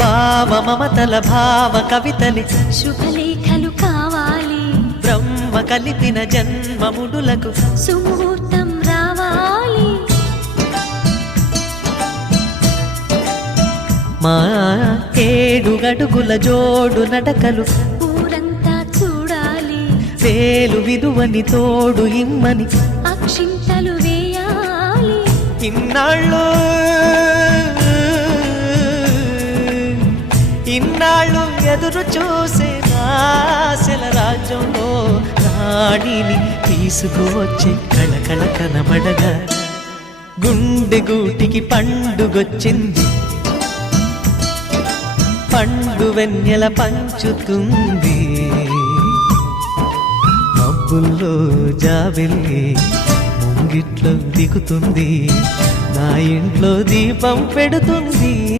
భావ మమతల భావ కవితలి శుభలేఖలు కావాలి, బ్రహ్మ కలిపిన జన్మముడులకు సుముహూర్తం రావాలి. మా 7 అడుగుల జోడు నడకలు ఊరంతా చూడాలి, వేలు విలువని తోడు ఇమ్మని అక్షింతలు వేయాలి. ఇన్నాళ్ళు ఎదురు చూసే ఆశల రాజ్యంలో రాణిని తీసుకువచ్చే కళకళ కనబడగా గుండె గూటికి పండుగొచ్చింది, పండు వెన్నెల పంచుతుంది. మబ్బుల్లో జాబిల్లి ముంగిట్లో దిగుతుంది, నా ఇంట్లో దీపం పెడుతుంది.